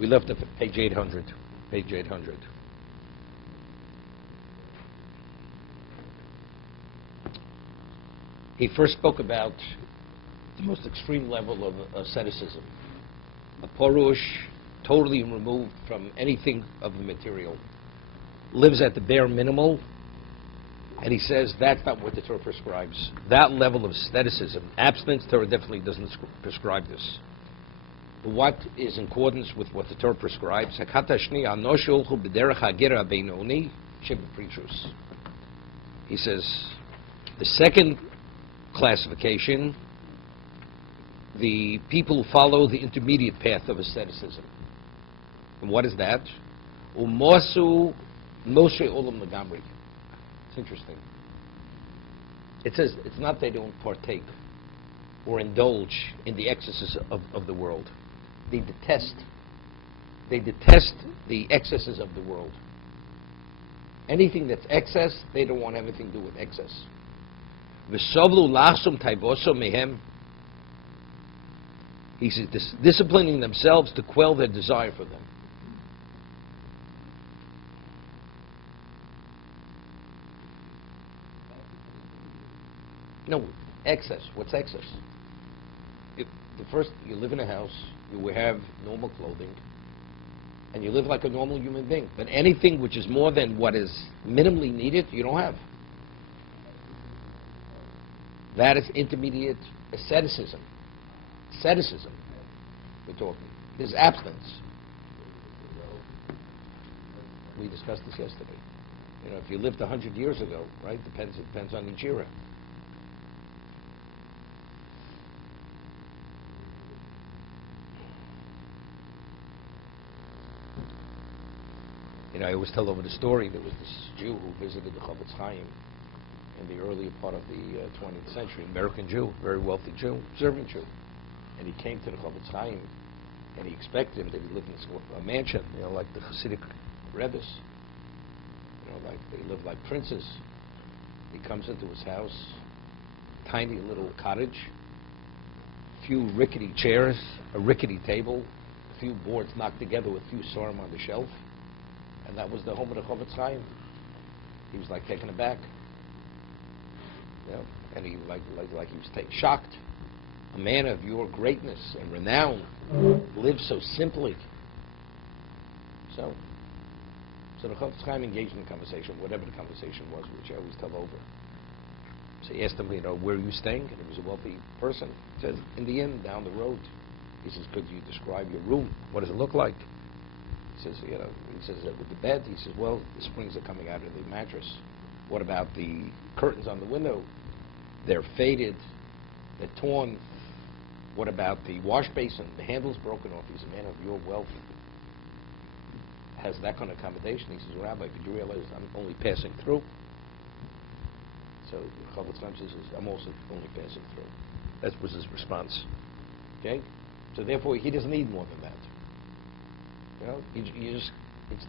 We left at page 800. Page 800. He first spoke about the most extreme level of asceticism. A porush, totally removed from anything of the material, lives at the bare minimal, and he says that's not what the Torah prescribes. That level of asceticism, abstinence, Torah definitely doesn't prescribe this. But what is in accordance with what the Torah prescribes? He says, the second classification, the people who follow the intermediate path of asceticism. And what is that? Umosu Moshe Olam Nagamri. It's interesting. It says it's not they don't partake or indulge in the excesses of the world. They detest the excesses of the world. Anything that's excess, they don't want anything to do with excess. V'sovlu lachsum taivoso mehem. He says, disciplining themselves to quell their desire for them. No, excess. What's excess? If the first, you live in a house, you have normal clothing, and you live like a normal human being. But anything which is more than what is minimally needed, you don't have. That is intermediate asceticism. Asceticism, we're talking. There's abstinence. We discussed this yesterday. You know, if you lived 100 years ago, right? It depends on each era. You know, I always tell over the story. There was this Jew who visited the Chovot HaLevavos in the earlier part of the 20th century. American Jew, very wealthy Jew, observant Jew. And he came to the Chovot HaLevavos, and he expected him that he lived in a mansion, you know, like the Hasidic Rebbes. You know, like they live like princes. He comes into his house, tiny little cottage, a few rickety chairs, a rickety table, a few boards knocked together with a few sarim on the shelf. And that was the home of the Chovot HaLevavos. He was like taken aback. You know, and he like he was shocked. A man of your greatness and renown lives so simply. So the Chovot HaLevavos engaged in a conversation, whatever the conversation was, which I always tell over. So he asked him, you know, where are you staying? And he was a wealthy person. He says, in the inn down the road. He says, could you describe your room? What does it look like? He says, you know, with the bed, he says, well, the springs are coming out of the mattress. What about the curtains on the window? They're faded, they're torn. What about the wash basin? The handle's broken off. He's a man of your wealth. Has that kind of accommodation? He says, Rabbi, could you realize I'm only passing through? So the Chovot HaLevavos says, I'm also only passing through. That was his response. Okay? So therefore, he doesn't need more than that. You know, you just, it's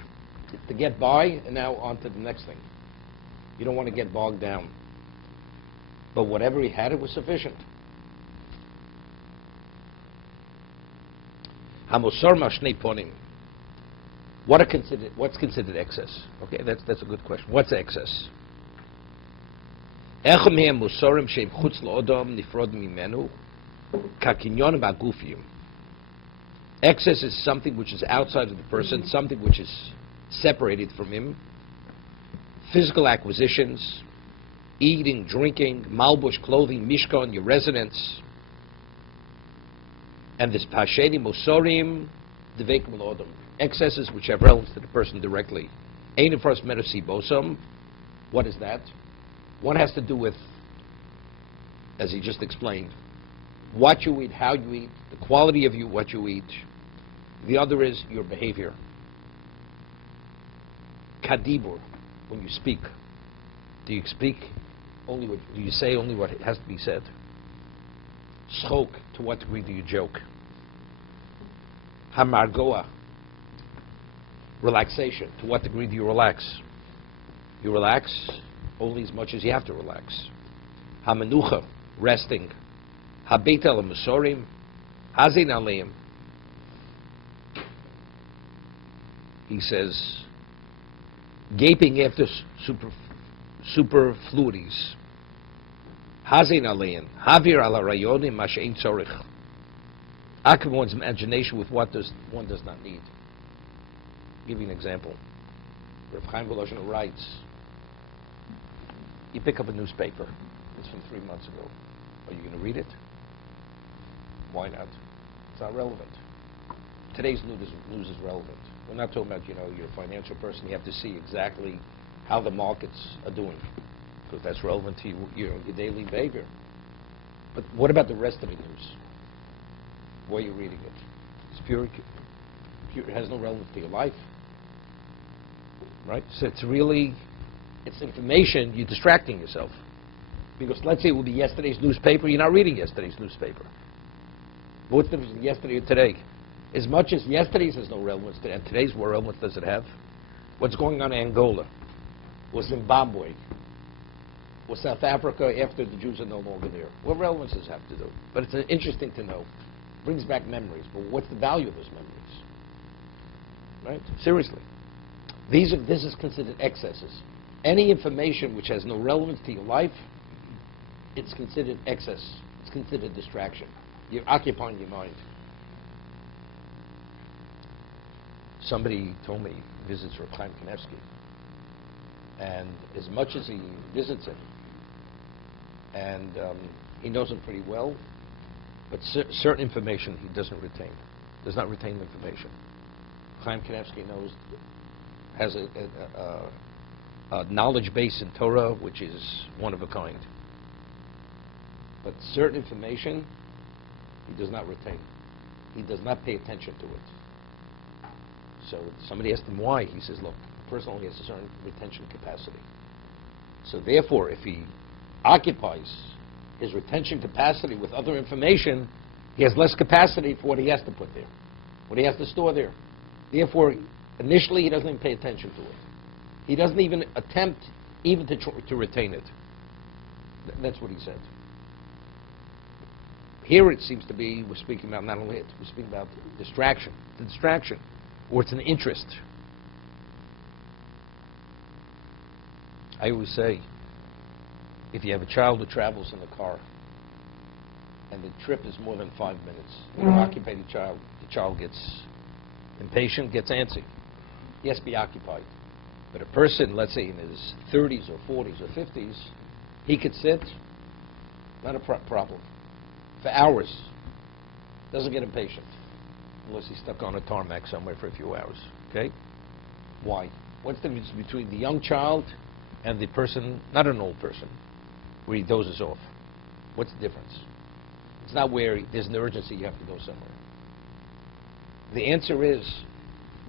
to get by, and now on to the next thing. You don't want to get bogged down. But whatever he had, it was sufficient. Hamosor mashnei ponim. What's considered excess? Okay, that's a good question. What's excess? Echem hem musorim sheim chutz lo'odom nifrod mimenu kakinyon ba'gufiyim. Excess is something which is outside of the person, something which is separated from him. Physical acquisitions, eating, drinking, malbush, clothing, mishkan, your residence. And this pasheni mosorim devekim l'odom. Excesses which have relevance to the person directly. Ein first merasi bosom. What is that? One has to do with, as he just explained, what you eat, how you eat, the quality of you, what you eat. The other is your behavior. Kadibur, when you speak. Do you speak only what, do you say only what has to be said? Schok, to what degree do you joke? Hamargoa, relaxation, to what degree do you relax? You relax only as much as you have to relax. Hamenucha, resting. Habeit al-Musorim, Hazin aleim. He says, gaping after superfluities. Hazin alein, havir ala rayonim mashein tzorich. Occupy one's imagination with what one does not need. I'll give you an example. Rav Chaim Volozhin writes, you pick up a newspaper. It's from 3 months ago. Are you going to read it? Why not? It's not relevant. Today's news is relevant. We're not talking about, you're a financial person. You have to see exactly how the markets are doing, because that's relevant to your daily behavior. But what about the rest of the news? Why are you reading it? It's pure, it has no relevance to your life. Right? So it's information, you're distracting yourself. Because let's say it will be yesterday's newspaper, you're not reading yesterday's newspaper. But what's the difference between yesterday and today? As much as yesterday's has no relevance to, and today's, what relevance does it have? What's going on in Angola? Or Zimbabwe? Or South Africa after the Jews are no longer there? What relevance does it have to do? But it's interesting to know. It brings back memories. But what's the value of those memories? Right? Seriously. This is considered excesses. Any information which has no relevance to your life, it's considered excess. It's considered distraction. You're occupying your mind. Somebody told me he visits Reb Chaim Kanievsky, and as much as he visits him, and he knows him pretty well, but certain information he doesn't retain. Does not retain information. Chaim Kanievsky has a knowledge base in Torah which is one of a kind. But certain information he does not retain. He does not pay attention to it. So somebody asked him why. He says, look, the person only has a certain retention capacity. So therefore, if he occupies his retention capacity with other information, he has less capacity for what he has to put there, what he has to store there. Therefore, initially, he doesn't even pay attention to it. He doesn't even attempt even to retain it. That's what he said. Here it seems to be, we're speaking about not only it, we're speaking about distraction. The distraction, or it's an interest. I always say, if you have a child who travels in the car, and the trip is more than 5 minutes, you occupy the child gets impatient, gets antsy. He has to be occupied. But a person, let's say in his 30s or 40s or 50s, he could sit, not a problem, for hours. Doesn't get impatient, unless he's stuck on a tarmac somewhere for a few hours. Okay? Why? What's the difference between the young child and the person, not an old person, where he dozes off? What's the difference? It's not where there's an urgency you have to go somewhere. The answer is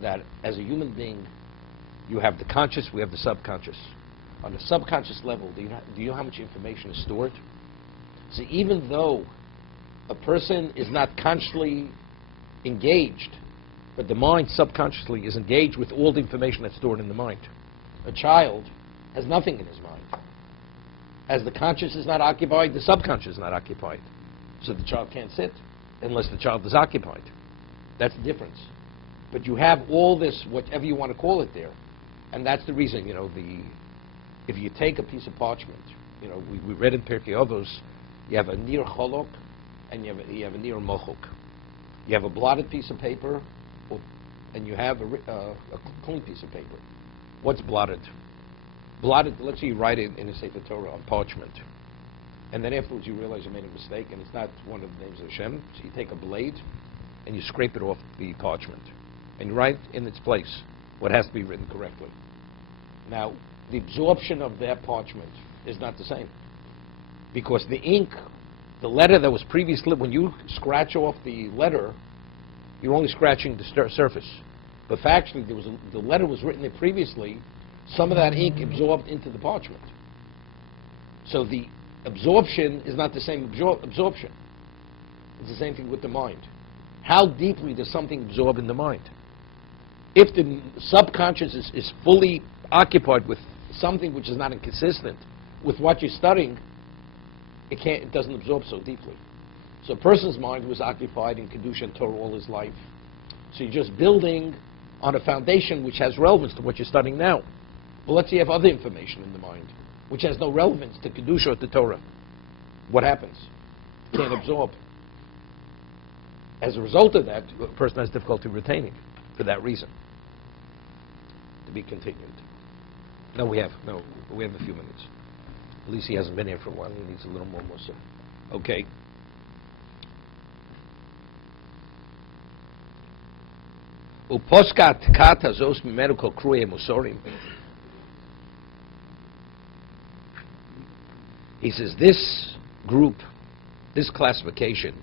that as a human being, you have the conscious, we have the subconscious. On the subconscious level, do you know how much information is stored? So even though a person is not consciously engaged, but the mind subconsciously is engaged with all the information that's stored in the mind. A child has nothing in his mind. As the conscious is not occupied, the subconscious is not occupied. So the child can't sit unless the child is occupied. That's the difference. But you have all this, whatever you want to call it there. And that's the reason, if you take a piece of parchment, we read in Pirkei Avos, you have a nir cholok and you have a nir mochok. You have a blotted piece of paper and you have a clean piece of paper. What's blotted? Blotted, let's say you write it in a Sefer Torah on parchment. And then afterwards you realize you made a mistake and it's not one of the names of Hashem. So you take a blade and you scrape it off the parchment. And you write in its place what has to be written correctly. Now, the absorption of that parchment is not the same. Because the ink, the letter that was previously, when you scratch off the letter, you're only scratching the surface. But factually, the letter was written there previously, some of that ink absorbed into the parchment. So the absorption is not the same absorption. It's the same thing with the mind. How deeply does something absorb in the mind? If the subconscious is fully occupied with something which is not inconsistent with what you're studying, it doesn't absorb so deeply. So a person's mind was occupied in Kedusha and Torah all his life. So you're just building on a foundation which has relevance to what you're studying now. But let's say you have other information in the mind which has no relevance to Kedusha or to Torah. What happens? You can't absorb. As a result of that, a person has difficulty retaining for that reason. To be continued. We have a few minutes. At least he hasn't been here for a while. He needs a little more mussar. Okay. Uposkat kata zos medical kruye musorim. He says this group, this classification,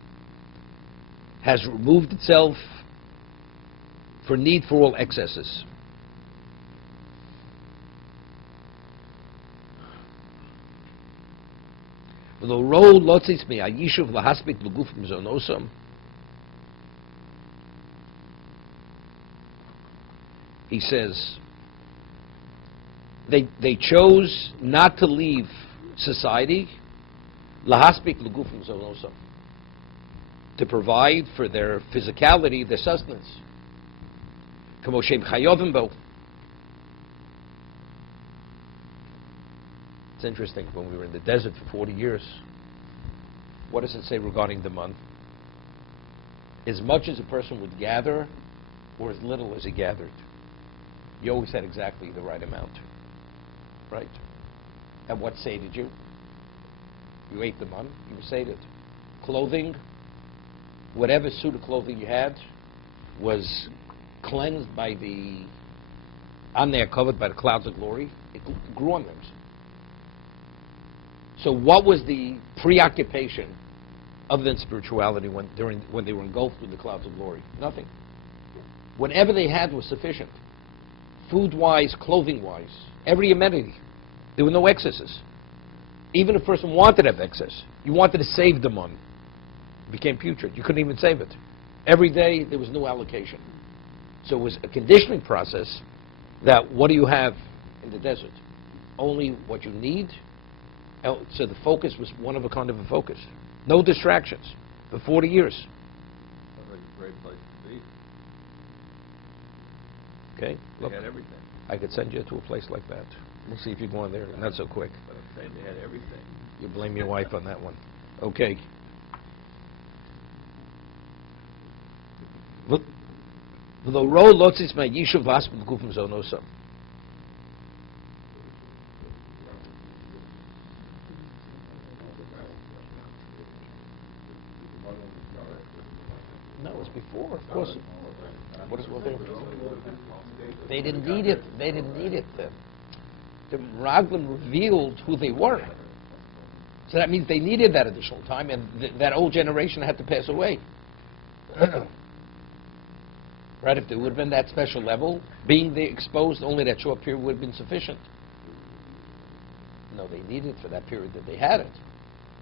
has removed itself for need for all excesses. He says they chose not to leave society to provide for their physicality, their sustenance. It's interesting, when we were in the desert for 40 years, what does it say regarding the month? As much as a person would gather, or as little as he gathered. You always had exactly the right amount. Right? And what sated you? You ate the month, you were sated. Clothing, whatever suit of clothing you had, was cleansed by covered by the clouds of glory. It grew on them. So what was the preoccupation other than spirituality when they were engulfed with the clouds of glory? Nothing. Whatever they had was sufficient. Food-wise, clothing-wise, every amenity. There were no excesses. Even if a person wanted to have excess, you wanted to save the money. It became putrid. You couldn't even save it. Every day there was no allocation. So it was a conditioning process that what do you have in the desert? Only what you need. So the focus was one of a kind of a focus. No distractions for 40 years. Sounds like a great place to be. Okay? They had everything. I could send you to a place like that. We'll see if you go on there. Not so quick. But I'm saying they had everything. You blame your wife on that one. Okay. No, it was before, of course. What is what they didn't need it. They didn't need it. The Raglim revealed who they were. So that means they needed that additional time, and that old generation had to pass away. Right? If there would have been that special level, being exposed only that short period would have been sufficient. No, they needed for that period that they had it.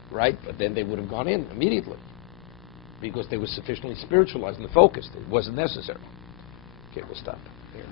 Right? But then they would have gone in immediately, because they were sufficiently spiritualized and focused. It wasn't necessary. Okay, we'll stop here.